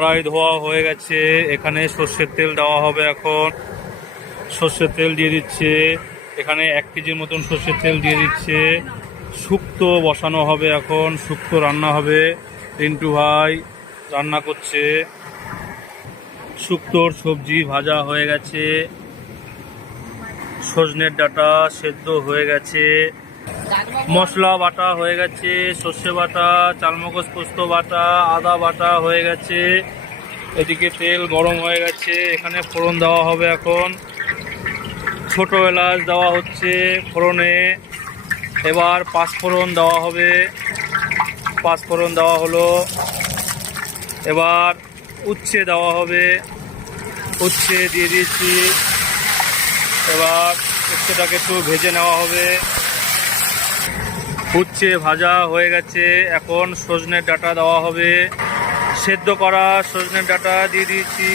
কড়াই ধোয়া হয়ে গেছে, এখানে সর্ষের তেল দেওয়া হবে। এখন সর্ষের তেল দিয়ে দিচ্ছে, এখানে 1 কেজির মতন সর্ষের তেল দিয়ে দিচ্ছে। শুক্তো বসানো হবে, এখন শুক্তো রান্না হবে। রিন্টু ভাই রান্না করছে। শুক্তোর সবজি ভাজা হয়ে গেছে, সজনের ডাঁটা সেদ্ধ হয়ে গেছে, মশলা বাটা হয়ে গেছে, সর্ষে বাটা, চালমগজ পোস্ত বাটা, আদা বাটা হয়ে গেছে। এদিকে তেল গরম হয়ে গেছে, এখানে ফোড়ন দেওয়া হবে। এখন ছোট এলাচ দেওয়া হচ্ছে ফোড়নে। এবার পাঁচফোড়ন দেওয়া হবে। পাঁচফোড়ন দেওয়া হলো। এবার উচ্ছে দেওয়া হবে, উচ্ছে দিয়ে দিয়েছি। এবার উচ্ছেটাকে একটু ভেজে নেওয়া হবে। উচ্ছে ভাজা হয়ে গেছে, এখন সজনের ডাঁটা দেওয়া হবে। সেদ্ধ করা সজনের ডাঁটা দিয়ে দিয়েছি।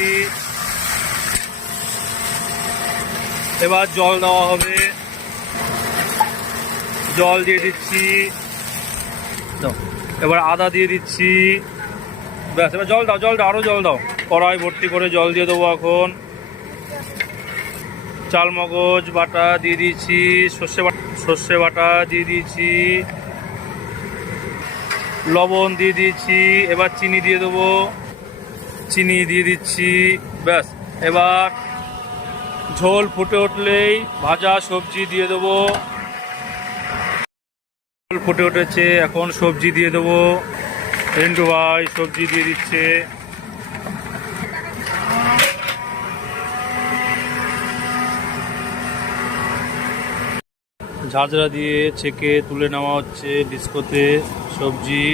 এবার জল দেওয়া হবে, জল দিয়ে দিচ্ছি। এবার আদা দিয়ে দিচ্ছি। ব্যাস, এবার জল দাও, জল দাও, আরও জল দাও। কড়াই ভর্তি করে জল দিয়ে দেবো। এখন চালমগজ বাটা দিয়ে দিয়েছি, সর্ষে বাটা দিয়ে দিয়েছি, লবণ দিয়ে দিয়েছি। এবার চিনি দিয়ে দেবো, চিনি দিয়ে দিচ্ছি। ব্যাস, এবার ঝোল ফুটে উঠলেই ভাজা সবজি দিয়ে দেবো। ঝোল ফুটে উঠেছে, এখন সবজি দিয়ে দেবো। রিন্টু ভাই সবজি দিয়ে দিচ্ছে। ঝাঁঝরা দিয়ে ছেঁকে তুলে নেওয়া হচ্ছে ডিস্কোতে সবজি।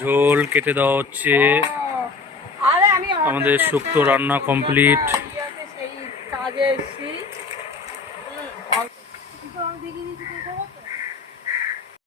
ঝোল কেটে দেওয়া হচ্ছে। আমাদের শুক্তো রান্না কমপ্লিট।